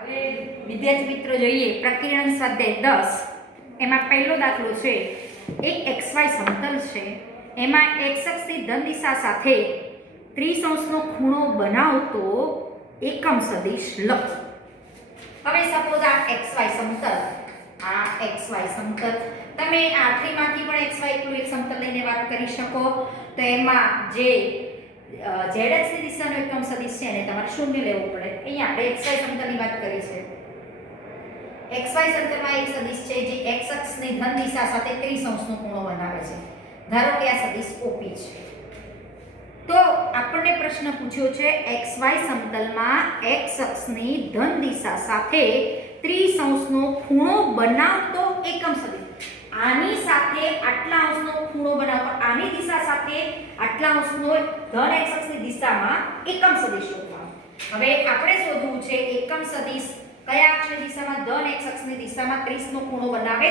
હવે વિદ્યાર્થી મિત્રો જોઈએ પ્રકરણ સ્વાધ્યાય 10 એમાં પહેલો દાખલો છે એક xy સમતલ છે એમાં x અક્ષની ધન દિશા સાથે 30° નો ખૂણો બનાવતો એકમ સદિશ લખો. હવે સપોઝ આ xy સમતલ તમે આખરીમાંથી પણ xy એકલું એક સમતલ લઈને વાત કરી શકો. તો એમાં જે z અક્ષની દિશાનો એકમ સદિશ છે એને તમારે શૂન્ય લેવું પડે. અહીંયા આપણે xy સમતલની વાત કરી છે. xy સમતલમાં એક સદિશ છે જે x અક્ષની ધન દિશા સાથે 30° નો ખૂણો બનાવે છે. ધારો કે આ સદિશ OP છે. તો આપણને પ્રશ્ન પૂછ્યો છે xy સમતલમાં x અક્ષની ધન દિશા સાથે 30° નો ખૂણો બનાવતો એકમ સદિશ. આની સાથે આટલા અંશનો ખૂણો બનાવતો, આની દિશા સાથે આટલા અંશનો ધન x અક્ષની દિશામાં એકમ સદિશ શોધવાનો. હવે આપણે શોધવું છે એકમ સદિશ કયા અક્ષની દિશામાં ધન x અક્ષની દિશામાં 30 નો ખૂણો બનાવે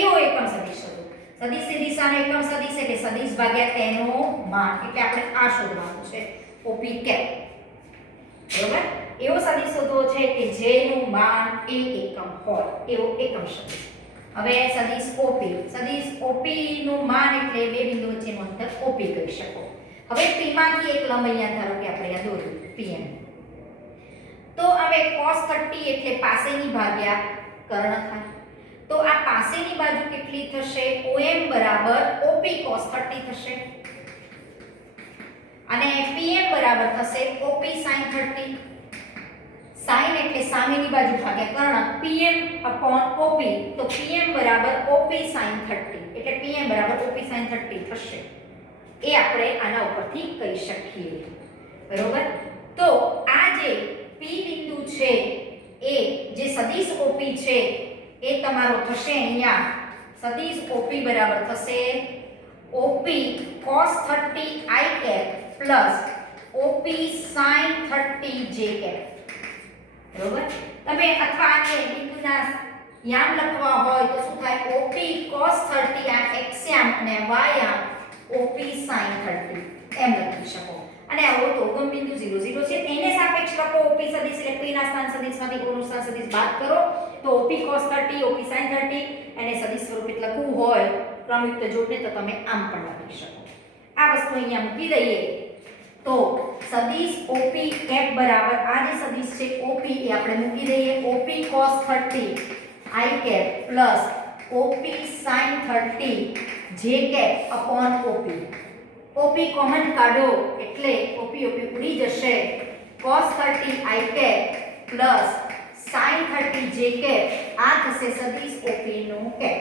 એવો એકમ સદિશ શોધો. સદિશની દિશાનો એકમ સદિશ એટલે સદિશ ભાગ્યા તેનો માન, એટલે આપણે આ શોધવાનું છે OP કેપ. બરોબર? એવો સદિશ શોધવો છે કે જેનું માન a એકમ હોય એવો એકમ સદિશ. હવે સદિશ OP નું માન એટલે બે બિંદુ વચ્ચેનું અંતર OP કહી શકો. હવે P માંથી એક લંબ અહીંયા ધારો કે આપણે આ દોર્યું PM. તો હવે cos 30 એટલે પાસેની ભાગ્યા કર્ણ થાય. તો આ પાસેની બાજુ કેટલી થશે? OM બરાબર OP cos 30 થશે અને PM બરાબર થશે OP sin 30. sin એટલે સામેની બાજુ ભાગ્યા કર્ણ, PM upon OP. તો PM બરાબર OP sin 30 એટલે PM બરાબર OP sin 30 થશે. એ આપણે આના ઉપરથી કહી શકીએ. બરોબર? તો આ જે P બિંદુ છે એ જે સદિશ OP છે એ તમારો થશે અહીંયા સદિશ OP બરાબર થશે OP cos 30 i cap plus OP sin 30 j cap. બરોબર? તમે અથવા આને બિંદુના યામ લખવા હોય તો શું થાય? OP cos 30 આ x યામ અને y યામ OP sin 30 એમ લખી શકો. અને આવો તો ઉગમ બિંદુ 0 0 છે એને સાપેક્ષ લખો OP સદિશ એટલે P ના સ્થાન સદિશમાંથી O નું સ્થાન સદિશ બાદ કરો તો OP cos 30 OP sin 30 એને સદિશ સ્વરૂપે લખવું હોય ક્રમયુક્ત જોડને તો તમે આમ પણ લખી શકો. આ વસ્તુ અહીંયા મૂકી દઈએ તો સદિશ OP કેપ બરાબર આ જે સદિશ છે OP એ આપણે મૂકી દઈએ OP cos 30 i cap plus OP sin 30 j cap upon OP. OP common કાઢો એટલે OP ઉડી જશે cos 30 i cap plus sin 30 j cap. આ થશે સદિશ OP નું કેપ.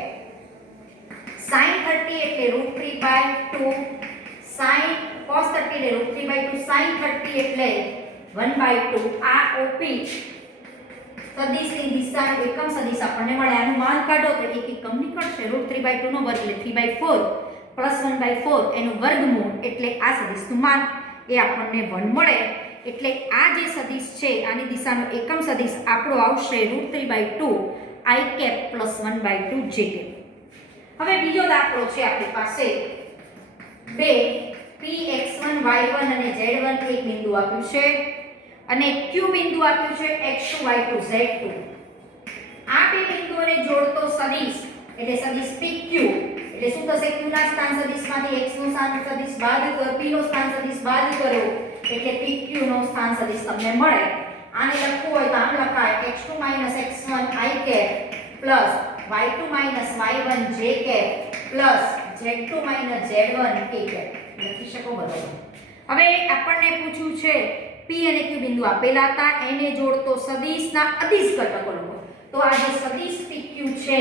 sin 30 એટલે √3/2 sin cos 30 એટલે √3/2 sin 30 એટલે 1/2. આ OP સદિશની દિશાનો એકમ સદિશ આપણને મળે. આનું માન કાઢો તો એક એકમ નીકળશે. √3/2 નો વર્ગ એટલે 3/4 પ્લસ 1/4 એનું વર્ગમૂળ એટલે આ સદિશનું માન એ આપણને 1 મળે. એટલે આ જે સદિશ છે આની દિશાનો એકમ સદિશ આપણો આવશે √3/2 i cap plus 1/2 j cap. હવે બીજો દાખલો છે આપણી પાસે બે Px1 y1 અને z1 એક બિંદુ આપ્યું છે અને q બિંદુ આપ્યું છે x2 y2 z2. આ બે બિંદુઓને જોડતો સદિશ એટલે સદિશ PQ એટલે શું થશે? q ના સ્થાન સદિશમાંથી x નું સ્થાન સદિશ બાદ કરો, p નું સ્થાન સદિશ બાદ કરો એટલે PQ નો સ્થાન સદિશ તમને મળે. આને લખવું હોય તો આમ લખાય x2 x1 i cap plus y2 y1 j cap plus z2 z1 k cap લખી શકો. બરાબર? હવે આપણને પૂછ્યું છે P અને Q બિંદુ આપેલા હતા એને જોડતો સદિશના અદિશ ઘટકો લખો. તો આ જે સદિશ PQ છે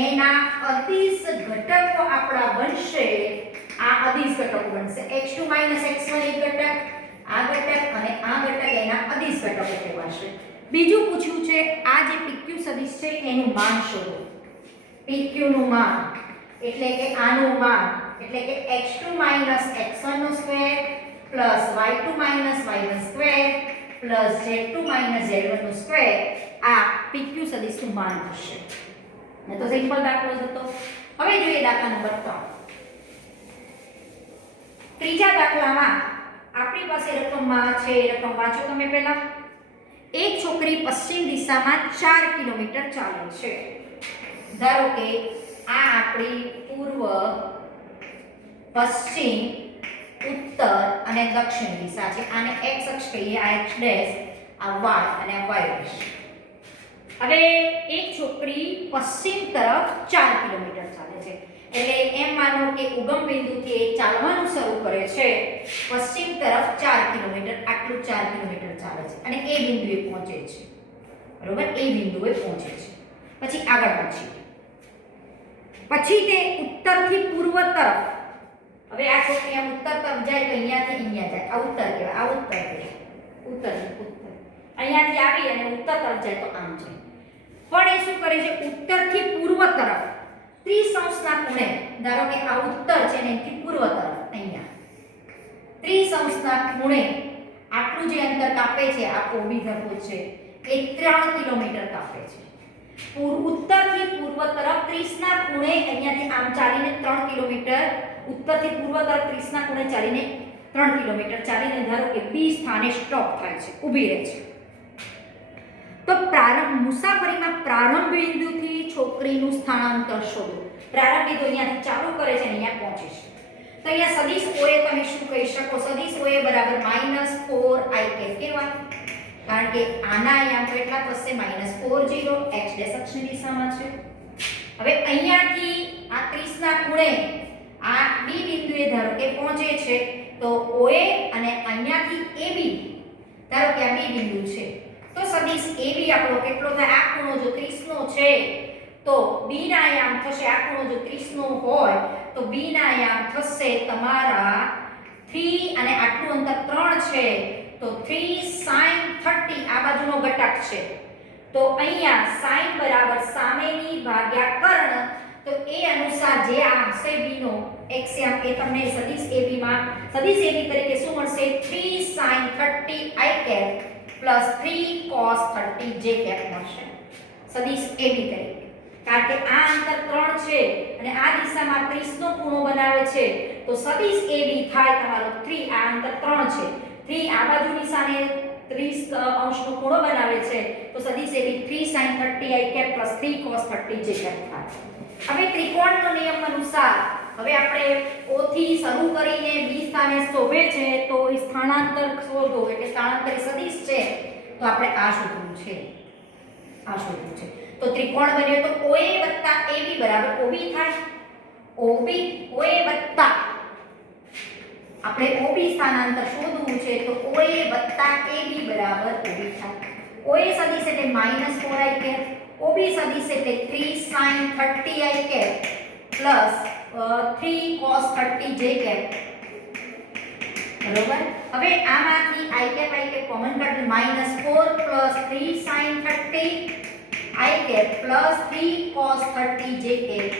એના અદિશ ઘટકો આપણા બનશે. આ અદિશ ઘટકો બનશે x2 x1 એક ઘટક, આ ઘટક અને આ ઘટક એના અદિશ ઘટકો કહેવાશે. બીજું પૂછ્યું છે આ જે PQ સદિશ છે એનું માન શોધો. PQ નું માન એટલે કે આનું માન એટલે કે x2 x1 નો square plus y2 y1 square plus z2 z1 નો સ્ક્વેર આ PQ સદિશનું માન હશે. ને તો સિમ્પલ દાખલો જ હતો. હવે જોઈએ દાખલા નંબર 3. ત્રીજા દાખલામાં આપણી પાસે રકમમાં છે, રકમ વાંચો તમે પહેલા. એક છોકરી પશ્ચિમ દિશામાં 4 કિલોમીટર ચાલે છે. ધારો કે આ આપણી પૂર્વ, પશ્ચિમ, ઉત્તર અને દક્ષિણ દિશા છે. આને x અક્ષ કહીએ, આ x ડેશ, આ y અને આ y ડેશ. હવે એક છોકરી પશ્ચિમ તરફ 4 કિલોમીટર ચાલે છે. એટલે એમ માનો કે ઉગમ બિંદુથી એ ચાલવાનું શરૂ કરે છે, પશ્ચિમ તરફ 4 કિલોમીટર, આટલું 4 કિલોમીટર ચાલે છે અને એ બિંદુએ પહોંચે છે. બરોબર, એ બિંદુએ પહોંચે છે. પછી આગળ પછી તે ઉત્તરથી પૂર્વ તરફ, હવે આ છોકરી આમ ઉત્તર તરફ જાય તો અહીંયાથી અહીંયા જાય, આ ઉત્તર કહેવાય, આ ઉત્તર કહેવાય, ઉત્તર. અહીંયાથી આવી અને ઉત્તર તરફ જાય તો આમ જાય. પણ એ શું કરે છે, ઉત્તરથી પૂર્વ તરફ 30 અંશના ખૂણે, ધારો કે આ ઉત્તર છે ને એથી પૂર્વ તરફ અહીંયા 30 અંશના ખૂણે આટલું જે અંતર કાપે છે, આ ઓબી ધરવું છે, એ 3 કિલોમીટર કાપે છે. ઉત્તરથી પૂર્વ તરફ 30 ના ખૂણે અહીંયાથી આમ ચાલીને 3 કિલોમીટર, ઉત્તરથી પૂર્વ તરફ 30 ના ખૂણે ચાલીને 3 કિલોમીટર ચાલીને ધારો કે B સ્થાને સ્ટોપ થાય છે, ઊભી રહે છે. તો મુસાફરીમાં પ્રારંભ બિંદુથી છોકરીનું સ્થાનાંતર શોધો. પ્રારંભ બિંદુ અહીંયાથી ચાલુ કરે છે અને અહીંયા પહોંચે છે. તો અહીંયા સદિશ OA તમે શું કહી શકો? સદિશ OA બરાબર -4i કહેવાય. કારણ કે આના અહીંયા તો એટલા થશે -40, x ડેશ અક્ષની દિશામાં છે. હવે અહીંયાથી આ 30 ના ખૂણે આ B બિંદુએ ધારો કે પહોંચે છે, તો OA અને અહીંયાથી AB, ધારો કે આ B બિંદુ છે, તો સદિશ AB આપણો કેટલો થાય? આ ખૂણો જો 30 નો છે તો B ના આયામ થશે, આ ખૂણો જો 30 નો હોય તો B ના આયામ થશે તમારા 3 અને આટલું અંતર 3 છે તો 3 sin 30, આ બાજુનો ઘટક છે. તો અહીંયા sin બરાબર સામેની ભાગ્યા કર્ણ, તો એ અનુસાર જે આ હશે B નો એક્સ્યામ એ તમને સદિશ AB માં સદિશ AB તરીકે શું મળશે? 3 sin 30 i cap plus 3 cos 30 j cap મળશે સદિશ AB તરીકે. કારણ કે આ અંતર 3 છે અને આ દિશામાં 30 નો ખૂણો બનાવે છે, તો સદિશ AB થાય તમારો 3, આ અંતર 3 છે, 3 આ બાજુ નિશાને 30 અંશનો ખૂણો બનાવે છે, તો સદિશ AB 3 sin 30 i cap plus 3 cos 30 j cap થાય. હવે ત્રિકોણનો નિયમ અનુસાર હવે આપણે O થી શરૂ કરીને B સ્થાને શોભે છે, તો એ સ્થાનાંતર શોધો, એટલે સ્થાનાંતરી સદિશ છે તો આપણે આ શોધવું છે, આ શોધવું છે. તો ત્રિકોણ બન્યો તો OA AB બરાબર OB થાય. OA આપણે OB સ્થાનાંતર શોધવું છે તો OA AB બરાબર OB થાય. OA સદિશ એટલે -4i cap, OB સદિશ એટલે 3 sin 30 i cap plus 3 cos 30 j cap. બરોબર. હવે આમાંથી i cap કોમન કાઢી -4 plus 3 sin 30 i cap plus 3 cos 30 j cap.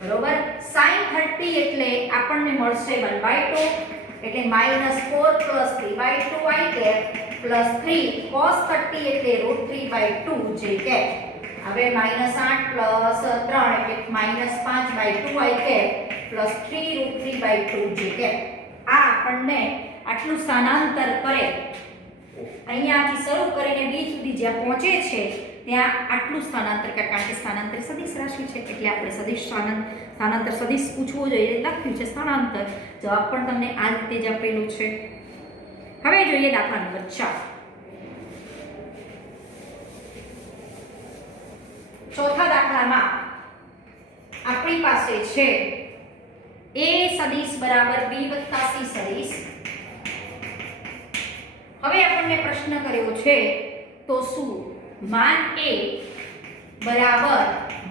બરોબર. sin 30 એટલે આપણને મળશે 1/2, એટલે -4 plus 3/2 i cap plus 3 cos 30 એટલે √3/2 j cap. હવે -8 પ્લસ 3 એટલે -5/2 i cap plus 3√3/2 j cap. આ આપણને આટલું સ્થાનાંતર કરે, અહીંયાથી શરૂ કરીને B સુધી જ્યાં પહોંચે છે ત્યાં આટલું સ્થાનાંતર કરે, કારણ કે સ્થાનાંતર સદિશ રાશિ છે એટલે આપણે સદિશ સ્થાનાંતર સદિશ પૂછવું જોઈએ, લખ્યું છે સ્થાનાંતર. જવાબ પણ તમને આ રીતે જ આપેલું છે. હવે જોઈએ દાખલા નંબર 4. ચોથા દાખલામાં આપણી પાસે છે A સદિશ બરાબર B વત્તા C સદિશ. હવે આપણને પ્રશ્ન કર્યો છે તો શું માન A બરાબર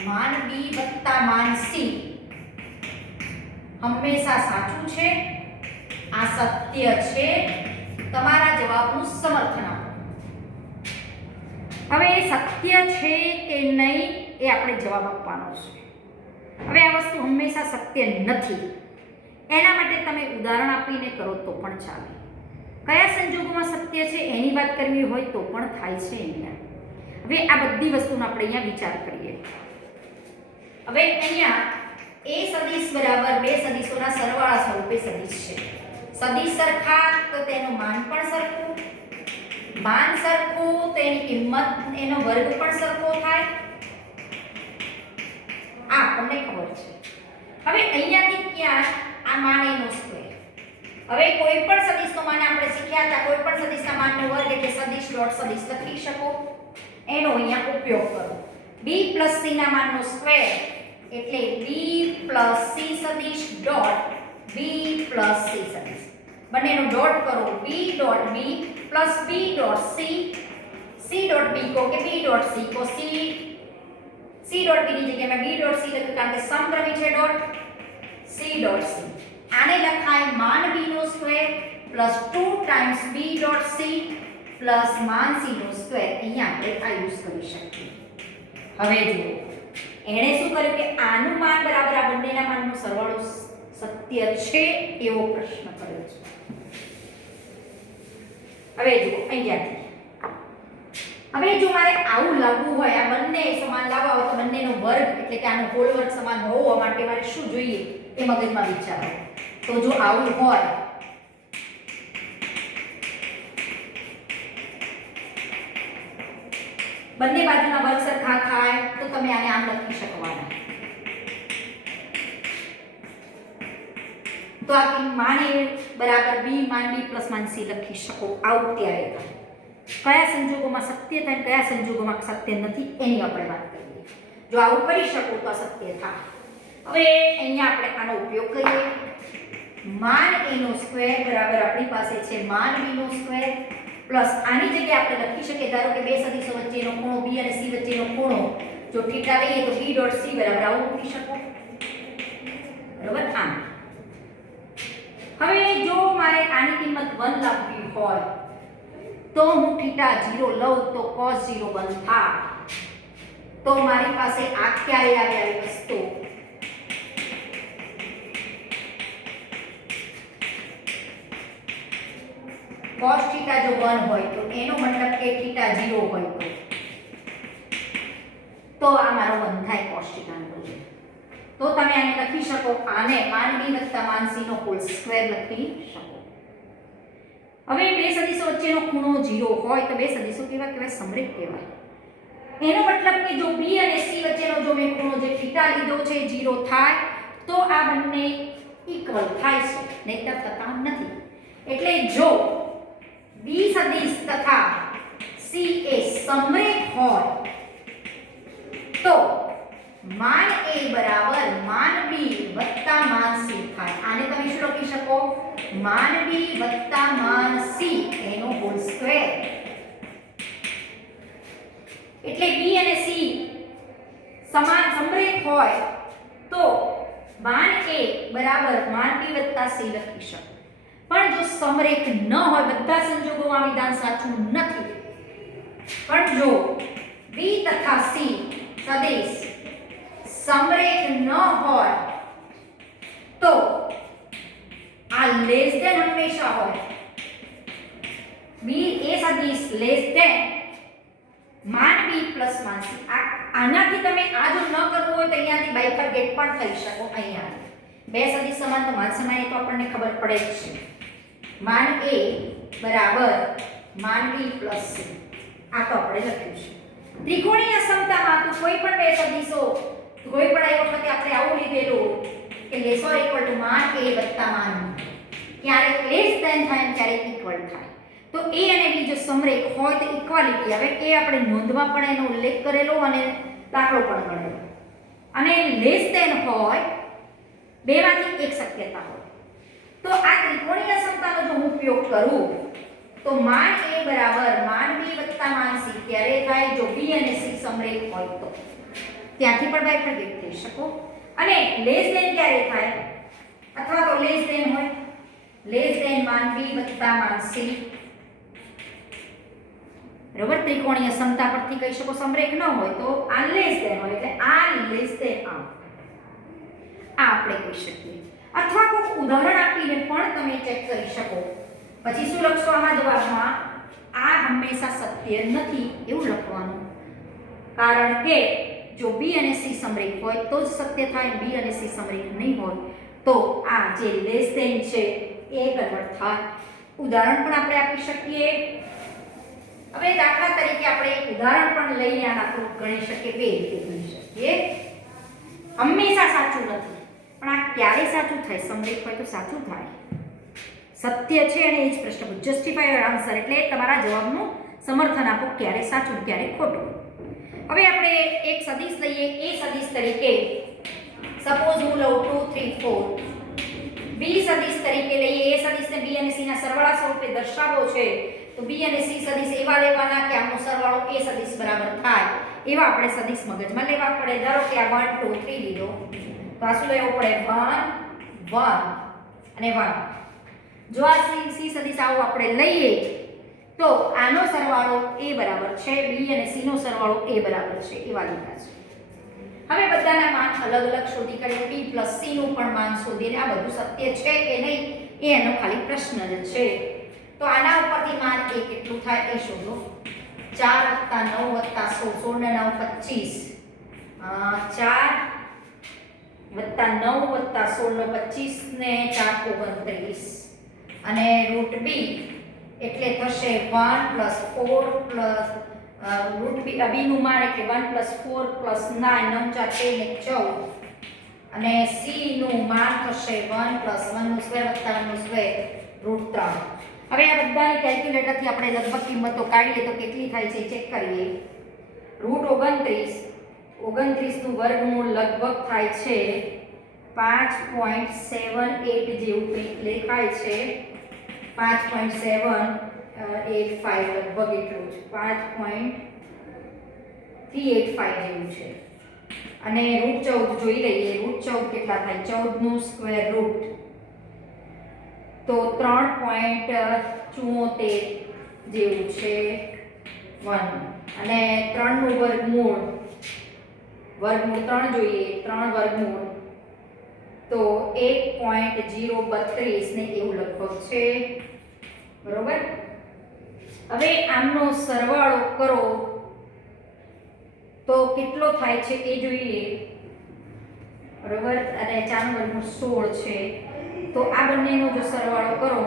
માન B વત્તા માન C હંમેશા સાચું છે? આ સત્ય છે? તમારા જવાબનું સમર્થન આપો. હવે સત્ય છે કે નહીં એ આપણે જવાબ આપવાનો છે. હવે આ વસ્તુ હંમેશા સત્ય નથી, એના માટે તમે ઉદાહરણ આપીને કરો તો પણ ચાલે. કયા સંજોગોમાં સત્ય છે એની વાત કરવી હોય તો પણ થાય છે અહીંયા. હવે આ બધી વસ્તુનો આપણે અહીંયા વિચાર કરીએ. હવે અહીંયા A સદિશ બરાબર બે સદિશોના સરવાળા સ્વરૂપે સદિશ છે. સદિશ સરખા તો તેનું માન પણ સરખું, માન સરખું તો એની કિંમત એનો વર્ગ પણ સરખો થાય, આ આપણને ખબર છે. હવે અહીંયાથી ક્યાં આ માન એનો સ્ક્વેર. હવે કોઈ પણ સદિશનો માન આપણે શીખ્યા હતા, કોઈ પણ સદિશના માનનો વર્ગ એટલે સદિશ ડોટ સદિશ લખી શકો, એનો અહીંયા ઉપયોગ કરો. b + c ના માનનો સ્ક્વેર એટલે b + c સદિશ ડોટ b + c સદિશ, બંનેનો ડોટ કરો. b dot b + b dot c, c dot b કહો કે b ડોટ c કહો, c ડોટ b ની જગ્યાએ b ડોટ c લખ્યું કારણ કે સમક્રમી છે ડોટ, c ડોટ c. આને લખાય માન b નો square plus 2 times b dot c plus માન c નો સ્ક્વેર. અહીંયા આપણે આ યુઝ કરી શકીએ. હવે જુઓ એણે શું કર્યું કે આનું માન બરાબર આ બંનેના માનનો સરવાળો સત્ય છે એવો પ્રશ્ન કર્યો છે. હવે જુઓ અહીંયાથી હવે જો મારે આવું લાવવું હોય, આ બંને સમાન લાવવા હોય તો બંનેનો વર્ગ એટલે કે આનો હોલ વર્ગ સમાન હોવા માટે મારે શું જોઈએ એ મગજમાં વિચારો. તો જો આવું હોય બંને બાજુના વર્ગ સરખા થાય તો તમે આને આમ લખી શકવાના. તો આ માન a બરાબર b માન b પ્લસ માન c લખી શકો. આવું ત્યારે થાય. કયા સંજોગોમાં સત્ય થાય કયા સંજોગોમાં સત્ય નથી એની આપણે વાત કરીએ. જો આવું કરી શકો તો સત્ય થાય. હવે અહીંયા આપણે આનો ઉપયોગ કરીએ. માન a નો સ્ક્વેર બરાબર આપણી પાસે છે માન b નો સ્ક્વેર પ્લસ આની જગ્યાએ આપણે લખી શકીએ ધારો કે બે સદિશો વચ્ચેનો ખૂણો b અને c વચ્ચેનો ખૂણો જો થીટા લઈએ તો b ડોટ c બરાબર આવું મૂકી શકો. બરાબર આમ. હવે જો મારે આની કિંમત 1 લાવવી હોય તો હું થીટા 0 લઉં તો cos 0 બંધ થાય. તો મારી પાસે આ ક્યારે આવે આવી વસ્તુ cos થીટા જો 1 હોય તો એનો મતલબ કે થીટા 0 હોય તો આ મારો બંધ થાય cos થીટા નો. તો તમે આને લખી શકો આને માન b + માન c નો હોલ સ્ક્વેર લખી શકો. હવે બે સદિશો વચ્ચેનો ખૂણો 0 હોય તો બે સદિશો કેવા કહેવાય સમરેખ કહેવાય. એનો મતલબ કે જો b અને c વચ્ચેનો જો મેં ખૂણો જે થીટા લીધો છે 0 થાય તો આ બંને ઇક્વલ થાય છે, નહીંતર થતા નથી. એટલે જો b સદિશ તથા c એ સમરેખ હોય તો માન a બરાબર માન b વત્તા માન c થાય. આને તમે શું લખી શકો માન b વત્તા માન c એનો હોલ સ્ક્વેર. એટલે b અને c સમાન સમરેખ હોય તો માન a બરાબર માન b વત્તા c લખી શકો. પણ જો સમરેખ ન હોય બધા સંજોગોમાં વિધાન સાચું નથી, પણ જો b તથા c સદિશ સમરેખ ન હોય તો આ લેસ ધેન હંમેશા હોય. b એ સદિશ લેસ ધેન માન b પ્લસ માન c. આનાથી તમે આ જો ન કરવું હોય તો અહીંયાથી બાયફર્કેટ પણ થઈ શકો. અહીંયા બે સદિશ સમાન તો માન સમાન એ તો આપણને ખબર પડે જ છે. માન a બરાબર માન b પ્લસ c આ તો આપણે લખ્યું છે. ત્રિકોણીય સમતામાં તો કોઈ પણ બે સદિશો કોઈ પણ એક વખતે આપણે આવું લીધેલું કે લેસ ઓર ઇક્વલ ટુ માન a વત્તા માન b ક્યારેક લેસ ધેન થાય ક્યારેક ઇક્વલ થાય. તો a અને b જો સમરેખ હોય તો ઇક્વાલિટી આવે. એ આપણે નોંધમાં પણ એનો ઉલ્લેખ કરેલો અને દાખલો પણ ગણેલો. અને લેસ ધેન હોય બેમાંથી એક શક્યતા હોય તો આ ત્રિકોણીય સમતાનો જો હું ઉપયોગ કરું તો માન a બરાબર માન b વત્તા માન c ત્યારે થાય જો b અને c સમરેખ હોય તો. ત્યાંથી પણ બાયફર્કેટ થઈ શકો. અને લેસ ધેન ક્યારે થાય અથવા તો લેસ ધેન હોય લેસ ધેન માન b વત્તા માન c. બરાબર ત્રિકોણીય સમતા પરથી કહી શકો સમરેખ ન હોય તો આ લેસ ધેન હોય એટલે આ લેસ ધેન આ આપણે કહી શકીએ. અથવા કોઈ ઉદાહરણ આપીને પણ તમે ચેક કરી શકો. પછી શું લખશો આમાં જવાબમાં આ હંમેશા સત્ય નથી એવું લખવાનું. કારણ કે જો b અને c સમરેખ હોય તો જ સત્ય થાય. b અને c સમરેખ નહીં હોય તો આ જે લેસ ધેન છે એ કન્વર્ટ થાય. ઉદાહરણ પણ આપણે આપી શકીએ. હવે દાખલા તરીકે આપણે એક ઉદાહરણ પણ લઈને આના થોડુંક ગણી શકીએ. બે રીતે ગણી શકીએ. હંમેશા સાચું નથી, પણ આ ક્યારે સાચું થાય? સમરેખ હોય તો સાચું થાય. સત્ય છે અને એ જ પ્રશ્ન પૂછો. જસ્ટિફાય યોર આન્સર એટલે તમારા જવાબનું સમર્થન આપો, ક્યારે સાચું ક્યારે ખોટું. હવે આપણે એક સદિશ લઈએ. એ સદિશ તરીકે સપોઝ હું લઉં 2 3 4. બી સદિશ તરીકે લઈએ. એ સદિશને બી અને સી ના સરવાળા સ્વરૂપે દર્શાવવો છે, તો બી અને સી સદિશ એવા લેવાના કે આમનો સરવાળો એ સદિશ બરાબર થાય એવા આપણે સદિશ મગજમાં લેવા પડે. ધારો કે આ 1 2 3 લીધો, તો આ શું લેવું પડે? 1 1 અને 1. જો આ સી સદિશ આવો આપણે લઈએ તો આનો સરવાળો a બરાબર છે, b અને c નો સરવાળો a બરાબર છે, એવા લીધા છે. હવે બધાના માન અલગ અલગ શોધી કાઢીએ. b + c નું પણ માન શોધીને આ બધું સત્ય છે કે નહીં એનો ખાલી પ્રશ્ન જ છે. તો આના ઉપરથી માન a કેટલું થાય એ શોધો. 4 + 9 + 16, 16 ને 9 25. 4 + 9 + 16 નો 25 ને 4 29. અને √b એટલે થશે 1 + 4 √b b નું માન એટલે 1 + 4 + 9 9 4 13 ને 14. અને c નું માન થશે 1 + 1 નું સ્ક્વેર + 1 નું સ્ક્વેર √3. હવે આ બધાની કેલ્ક્યુલેટરથી આપણે લગભગ કિંમતો કાઢીએ તો કેટલી થાય છે ચેક કરીએ. √29 29 નું વર્ગમૂળ લગભગ થાય છે 5.78 જેવું કંઈક લેખાય છે. 5.785 લગભગ એટલું જ 5.385 જેવું છે. અને √14 જોઈ લઈએ. √14 કેટલા થાય? 14 નું સ્ક્વેર રૂટ તો 3.74 જેવું છે 1. અને 3 નું વર્ગમૂળ 3 જોઈએ. 3 વર્ગમૂળ તો 1.032 ને એવું લગભગ છે. બરોબર. હવે આમનો સરવાળો કરો તો કેટલો થાય છે એ જોઈએ. બરોબર. અને 4 નું વર્ગમૂળ 16 છે. તો આ બંનેનો જો સરવાળો કરો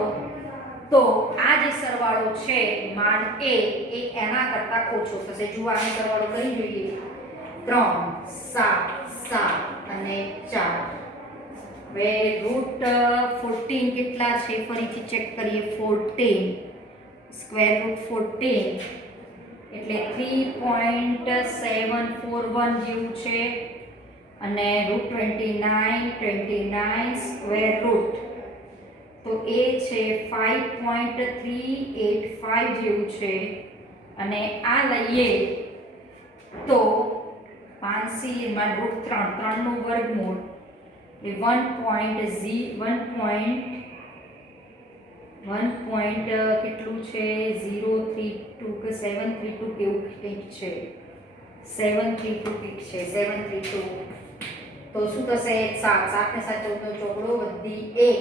તો આ જે સરવાળો છે માન એ એના કરતા ઓછો થશે. જો આનો સરવાળો કરી જોઈએ. 3 7 7 અને 4. હવે √14 કેટલા છે ફરીથી ચેક કરીએ. 14 સ્ક્વેર રૂટ 14 એટલે 3.741 જેવું છે. અને √29 સ્ક્વેર રૂટ તો એ છે 5.385 જેવું છે. અને આ લઈએ તો 5 માં √3 નું વર્ગમૂળ એ 1 કેટલું છે 032 કે 732 કેવું કંઈક છે. 732 કંઈક છે 732. તો શું થશે? 7 ને 7 14 નો ચોકડો વધી 1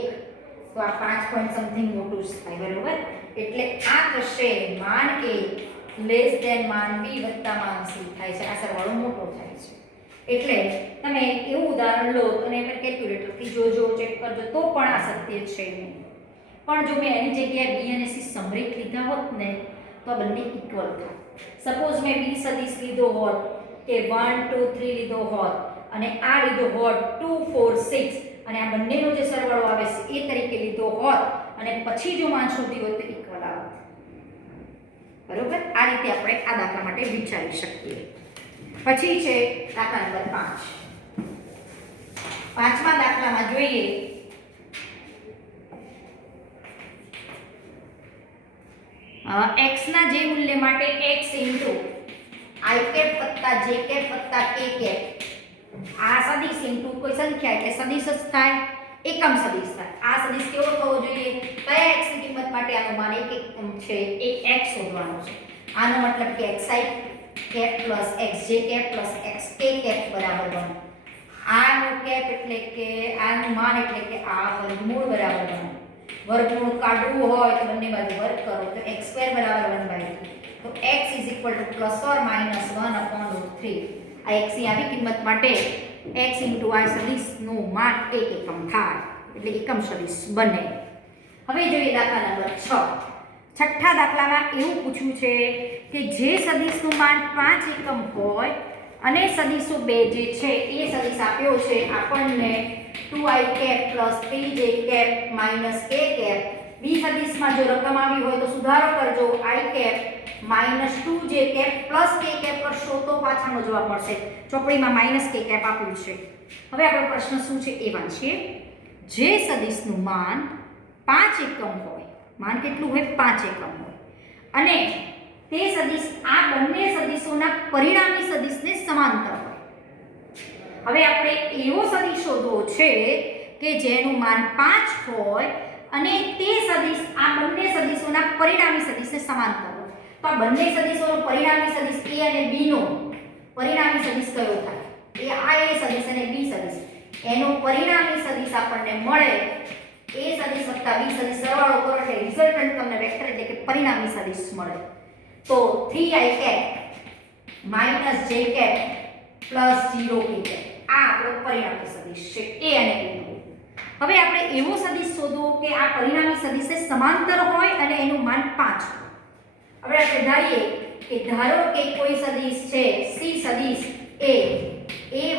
તો આ 5 પોઈન્ટ સમથિંગ મોટું જ થાય. બરોબર. એટલે આ થશે માન a < માન b + માન c થાય છે. આ સરવાળો મોટો થાય છે. એટલે તમે એવું ઉદાહરણ લો અને કેલ્ક્યુલેટરથી જોજો, ચેક કરજો તો પણ આ સત્ય છે નહીં. પણ જો મેં એની જગ્યાએ b અને c સમરેખ લીધા હોત ને તો આ બંને ઇક્વલ થાય. સપોઝ મેં b સદિશ લીધો હોત કે 1 2 3 લીધો હોત અને આ લીધો હોત 2 4 6 અને આ બંનેનો જે સરવાળો આવે છે એ તરીકે લીધો હોત અને પછી જો માન શોધ્યું હોત તો ઇક્વલ આવત. બરોબર. આ રીતે આપણે આ દાખલા માટે વિચારી શકીએ. પછી છે દાખલા નંબર 5. પાંચમા દાખલામાં જોઈએ x ના જે મૂલ્ય માટે x * i + j + k આ સદિશ ઇન્ટુ કોઈ સંખ્યા એટલે સદિશ જ થાય, એકમ સદિશ થાય. આ સદિશ કેવો થવો જોઈએ? કયા x ની કિંમત માટે આનું માન 1 છે એ x શોધવાનું છે. આનો મતલબ કે xi cap plus xj cap plus xk cap બરાબર 1. આનું કેપ એટલે કે આનું માન એટલે કે આ વર્ગમૂળ બરાબર 1. વર્ગમૂળ કાઢવું હોય તો બંને બાજુ વર્ગ કરો તો x² બરાબર 1/2. તો x = ±1/3. આ x ની આવી કિંમત માટે x * આ સદિશનું માન 1 એકમ થાય એટલે એકમ સદિશ બને. હવે જોઈએ દાખલા નંબર 6. છઠ્ઠા દાખલામાં એવું પૂછ્યું છે કે જે સદિશનું માન 5 એકમ હોય અને સદિશો 2 જે છે એ સદિશ આપ્યો છે આપણને 2i cap plus 3j cap minus k cap b સદિશમાં જો રકમ આવી હોય તો સુધારો કરજો i cap minus 2j cap plus k cap કરશો તો પાછળનો જવાબ મળશે. ચોપડીમાં માઇનસ k કેપ આપ્યું છે. હવે આપણો પ્રશ્ન શું છે એ વાંચીએ. જે સદિશનું માન 5 એકમ હોય, માન કેટલું હોય 5 એકમ હોય અને તે સદિશ આ બંને સદિશોના પરિણામી સદિશને સમાંતર હોય. હવે આપણે એવો સદિશ શોધવો છે કે જેનું માન 5 હોય અને તે સદિશ આ બંને સદિશોના પરિણામી સદિશને સમાંતર હોય. તો આ બંને સદિશોનો પરિણામી સદિશ a અને b નો પરિણામી સદિશ કયો થાય? એ આ a સદિશ અને b સદિશ, એનો પરિણામી સદિશ આપણને મળે a સદિશ વત્તા b સદિશ સરવાળો કરો એટલે રિઝલ્ટન્ટ તમને વેક્ટર એટલે કે પરિણામી સદિશ મળે. તો 3i cap minus j cap plus 0k cap આ આપણો પરિણામી સદિશ છે a અને b નો. હવે આપણે એવો સદિશ શોધવો કે આ પરિણામી સદિશે સમાંતર હોય અને એનું માન 5 હોય. હવે આપણે ધારીએ કે ધારો કે કોઈ સદિશ છે c સદિશ a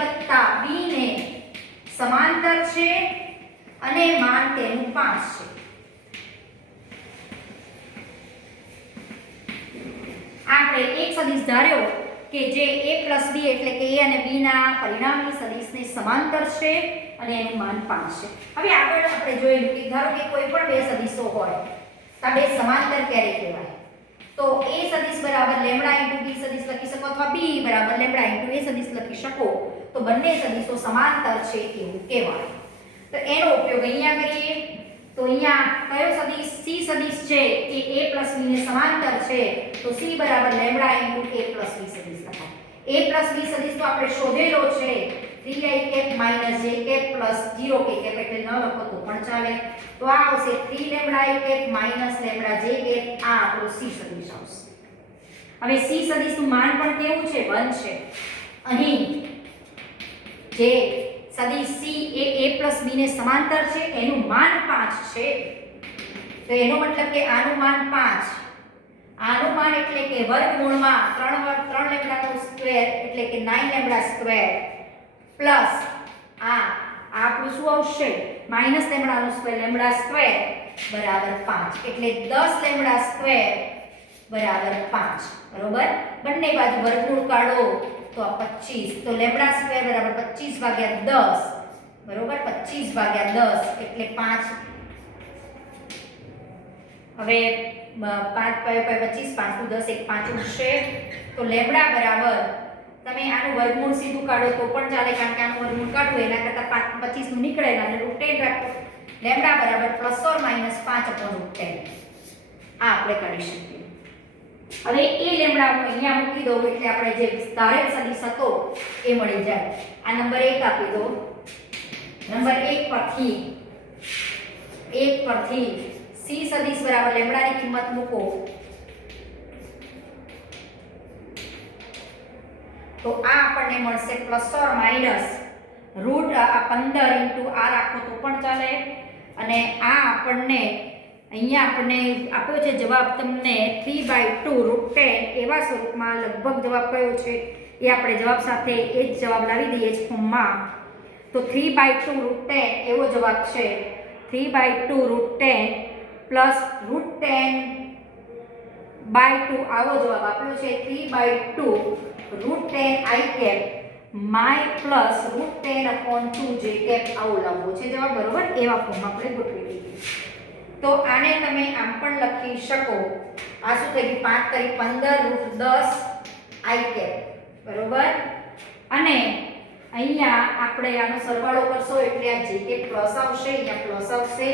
વત્તા b ને સમાંતર છે અને માન તેનું 5 છે. આપણે એક સદિશ ધાર્યો કે જે a + b એટલે કે a અને b ના પરિણામી સદિશને સમાંતર છે અને એનું માન 5 છે. હવે આગળ આપણે જોઈશું કે ધારો કે કોઈ પણ બે સદિશો હોય તો બે સમાંતર ક્યારે કહેવાય? તો a સદિશ બરાબર લેમ્બડા * b સદિશ લખી શકો અથવા b બરાબર લેમ્બડા * a સદિશ લખી શકો તો બંને સદિશો સમાંતર છે એવું કહેવાય. તો એનો ઉપયોગ અહીંયા કરીએ. તો અહીંયા કયો સદિશ c સદિશ છે એ a + b ને સમાંતર છે તો c બરાબર લેમ્બડા * a + b સદિશ લખાય. a + b સદિશ તો આપણે શોધેલો છે 3i cap minus j cap plus 0k cap એટલે ન લખો તો પણ ચાલે. તો આ આવશે 3 lambda i cap minus lambda j cap આ આપણો c સદિશ આવશે. હવે c સદિશનું માન પણ કેવું છે? 1 છે. અહીં જે સદિશ c એ a + b ને સમાંતર છે એનું માન 5 છે. તો એનો મતલબ કે આનું માન 5, આનું માન એટલે કે વર્ગમૂળમાં 3 લેમ્બડાનો સ્ક્વેર એટલે કે 9 લેમ્બડા સ્ક્વેર પ્લસ આપણું શું આવશે માઈનસ લેમ્બડાનો સ્ક્વેર લેમ્બડા સ્ક્વેર બરાબર 5 એટલે 10 લેમ્બડા સ્ક્વેર બરાબર 5. બરોબર? બંને બાજુ વર્ગમૂળ કાઢો તો આ 25 તો લેમ્બડા સ્ક્વેર બરાબર 25 ભાગ્યા 10 બરોબર 25 ભાગ્યા 10 એટલે 5. હવે 5 5 25 5 * 10 1 5 ઉઠશે તો લેમ્બડા બરાબર તમે આનું વર્ગમૂળ સીધું કાઢો તો પણ ચાલે કારણ કે આનું વર્ગમૂળ કાઢવું એના કરતા 25 નું નીકળે એટલે √10 રાખો. લેમ્બડા બરાબર +or - 5/√10 આ આપણે કરી શકીએ. હવે એ લેમ્બડા હું અહીંયા મૂકી દઉં એટલે આપણે જે ધારેલ સદિશ હતો એ મળી જાય. આ નંબર 1 આપી દો. નંબર 1 પરથી c સદિશ બરાબર લેમ્બડાની કિંમત મૂકો તો આ આપણને મળશે +or - √15 * r રાખો તો પણ ચાલે અને આ આપણને અહીંયા આપણને આપ્યો છે જવાબ તમને 3/2 √10 એવા સ્વરૂપમાં લગભગ જવાબ કયો છે એ આપણે જવાબ સાથે એ જ જવાબ લાવી દઈએ છીએ ફોર્મમાં. તો 3/2 √10 એવો જવાબ છે. 3/2 √10 + √10/2 આવો જવાબ આપ્યો છે. 3/2 √10i cap my plus √10/2j cap આવો લાવવો છે જવાબ. બરોબર? એવા ફોર્મમાં આપણે ગોઠવી દઈએ. તો આને તમે આમ પણ લખી શકો. આ શું થઈ ગયું 5 × 15 √10i કેપ. બરોબર? અને અહીંયા આપણે આનો સરવાળો કરશો એટલે આ j કેપ પ્લસ આવશે, અહીંયા પ્લસ આવશે,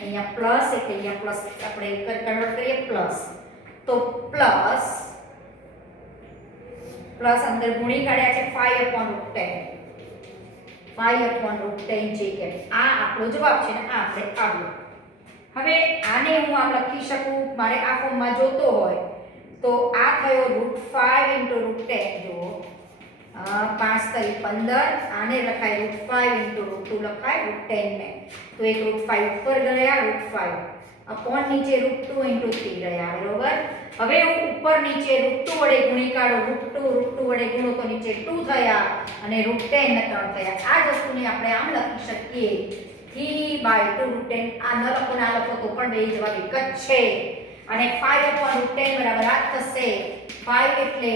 અહીંયા પ્લસ એટલે અહીંયા પ્લસ આપણે કન્વર્ટ કરીએ પ્લસ. તો પ્લસ અંદર ગુણી કાઢ્યા છે 5/√10 j કેપ આ આપણો જવાબ છે ને આ આપણે આવ્યો. હવે આને હું આમ લખી શકું મારે આ ફોર્મમાં જોતો હોય તો આ થયો √5 * √10 જો 5 × 15 આને લખાય √5 * √2 લખાય √10 ને તો એક √5 ઉપર ગયા √5 अपॉन नीचे √2 * 3 રહ્યા બરોબર। હવે હું ઉપર નીચે √2 વડે ગુણી કાઢો, √2 વડે ગુણો તો નીચે 2 થયા અને √10 ને 3 થયા। આ જ વસ્તુને આપણે આમ લખી શકીએ 3/2 √10। આ ન લખો ના લખો તો પણ બે જવાબ એક જ છે અને 5/√10 બરાબર આ થશે 5 એટલે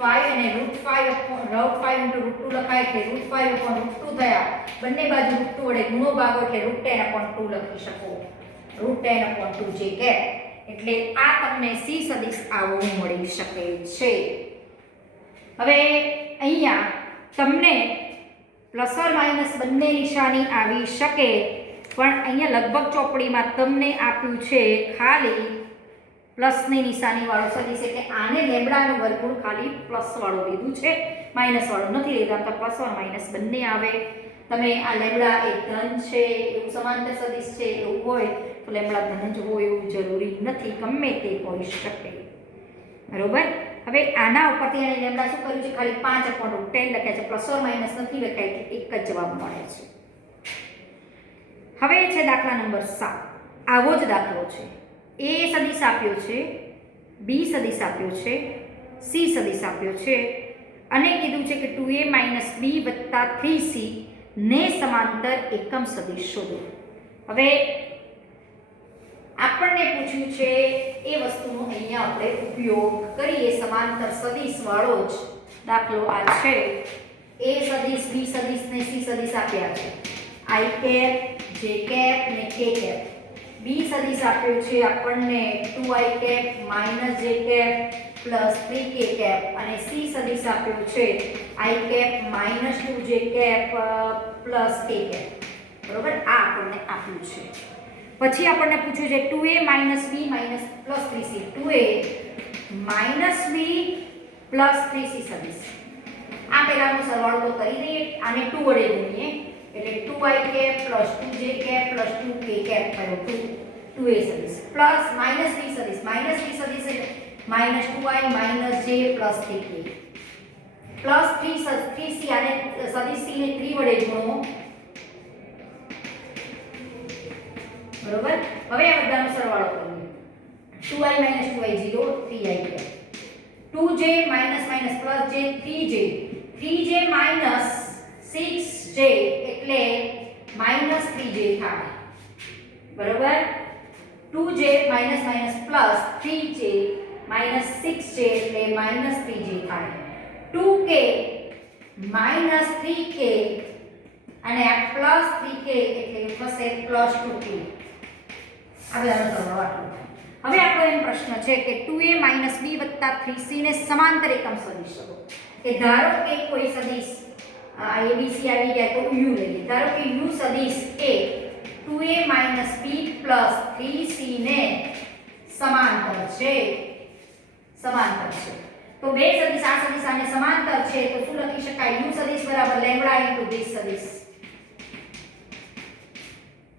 5 અને √5 * √2 લખાય એટલે √5/√2 થયા। બંને બાજુ √2 વડે ગુણો ભાગો એટલે √10/2 લખી શકો, √10/2 જે કે એટલે આ તમને સી સદિશ આવો મળી શકે છે। હવે અહીંયા તમને પ્લસ ઓર માઈનસ બંને નિશાની આવી શકે, પણ અહીંયા લગભગ ચોપડીમાં તમને આપ્યું છે ખાલી પ્લસની નિશાની વાળો સદિશ, એટલે આને લેમ્બડાનું વર્ગમૂળ ખાલી પ્લસ વાળું લીધું છે, માઈનસ વાળું નથી લીધું। તો પ્લસ ઓર માઈનસ બંને આવે। તમે આ લેમ્બડા એ ધન છે એવું સમાંતર સદિશ છે એવું હોય તો લેમ્બડા ધન જ હોય એવું જરૂરી નથી, ગમે તે હોઈ શકે બરોબર। હવે આના ઉપરથી આને લેમ્બડા શું કર્યું છે, ખાલી 5/10 લખ્યા છે, પ્લસ ઓર માઈનસ નથી લખાય એટલે એક જ જવાબ મળે છે। હવે છે દાખલા નંબર 7। આવો જ દાખલો છે, એ સદિશ આપ્યો છે, બી સદિશ આપ્યો છે, સી સદિશ આપ્યો છે અને કીધું છે કે 2a - b + 3c ને સમાંતર એકમ સદિશ શોધો। હવે આપણને પૂછ્યું છે એ વસ્તુનો અહીંયા આપણે ઉપયોગ કરીએ, સમાંતર સદિશ વાળો જ દાખલો આ છે। એ સદિશ, બી સદિશ ને સી સદિશ આપ્યા છે, i કેપ, j કેપ ને k કેપ। બી સદિશ આપ્યો છે આપણને 2i cap - j cap + 3k cap અને સી સદિશ આપ્યો છે i cap - 2j cap + k cap બરોબર। આ આપણને આપ્યું છે। પછી આપણને પૂછ્યું છે 2a - b + 3c, 2a - b + 3c સદિશ। આ પહેલાનો સરવાળો તો કરી દઈએ, આને 2 વડે ગુણીએ એટલે 2i cap + 2j cap + 2k cap થયો 2a સદિશ પ્લસ માઈનસ b સદિશ, માઈનસ b સદિશ એટલે -2i - j + 3k plus 3c આને સદિશ c ને 3 વડે ગુણો બરોબર। હવે આ બધાનો સરવાળો કરીએ, 2i - 2i 0, 3i cap, 2j - + j 3j - 6j એટલે -3j થાય બરોબર। 2j - + 3j - 6j એટલે -3j થાય। 2k - 3k અને આ +3k એટલે થશે +2k। આ બધાનો સરવાળો આટલો થાય। હવે આપણો એમ પ્રશ્ન છે કે 2a - b + 3c ને સમાંતર એકમ સદિશ શોધો। કે ધારો કે કોઈ સદિશ abc આવી ગયા તો u લઈએ, ધારો કે u સદિશ એ 2a - b + 3c ને સમાંતર છે, તો બે સદિશ આ સદિશ આને સમાંતર છે તો શું લખી શકાય, u સદિશ બરાબર લેમ્બડા * b સદિશ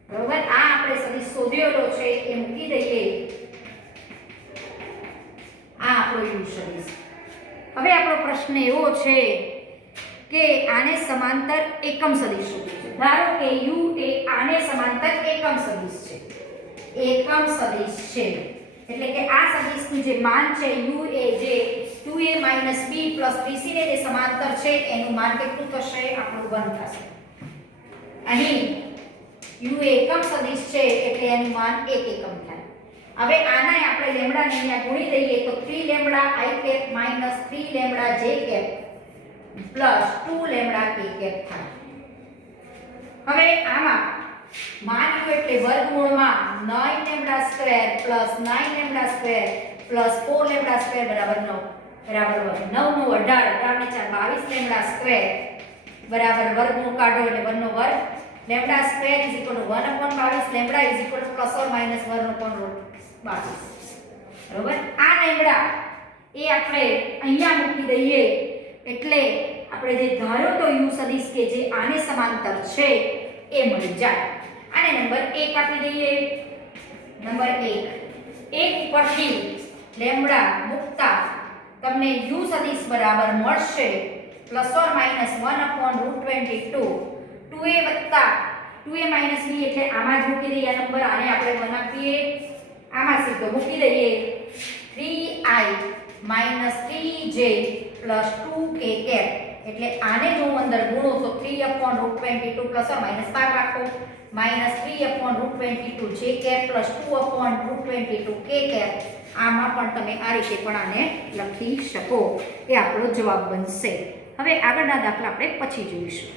બરોબર। આ આપણે સદિશ શોધ્યો છે એ મૂકી દઈએ, આ આપણો u સદિશ। હવે આપણો પ્રશ્ન એવો છે કે આને સમાંતર એકમ સદિશ શોધો છે। ધારો કે u એ આને સમાંતર એકમ સદિશ છે, એટલે કે આ સદિશનું જે માન છે u એ જે 2a - b + 3c ને જે સમાંતર છે એનું માન કેટલું થશે, આપણું 1 થશે। અહીં u એ એકમ સદિશ છે એટલે એનું માન 1 એકમ થાય। હવે આને આપણે લેમ્બડાને અહીંયા ગુણી દઈએ તો 3 lambda i cap - 3 lambda j cap + 2 lambda k cap થાય। હવે આમાં માન u એટલે વર્ગમૂળમાં 9 lambda square + 9 lambda square + 4 lambda square બરાબર 9 બરાબર 9 નું 18, 18 ને 4 22 લેમ્બડા સ્ક્વેર બરાબર વર્ગમૂળ કાઢો એટલે 1 નો વર્ગ, લેમ્બડા સ્ક્વેર = 1/22, લેમ્બડા = ±1/22 બરોબર। આ લેમ્બડા એ આપણે અહીંયા મૂકી દઈએ એટલે આપણે જે ધારો તો u સદિશ કે જે આને સમાંતર છે એ મળી જાય। આને નંબર 1 આપી દઈએ, નંબર 1 પરથી લેમ્બડા મૂકતા તમને u સદિશ બરાબર મળશે ±1/√22, 2a 2a માઇનસ b એટલે આમાં જ મૂકી દઈએ નંબર, આને આપણે 1 આપીએ, આમાં સીધો મૂકી દઈએ 3i minus 3j plus 2k cap, એટલે આને જો હું અંદર ગુણું તો 3/√22 પ્લસ ઓર માઇનસ 12 રાખો, minus 3/√22 j cap plus 2/√22 k cap. આમાં પણ તમે આ રીતે પણ આને લખી શકો. એ આપણો જવાબ બનશે. હવે આગળના દાખલા આપણે પછી જોઈશું.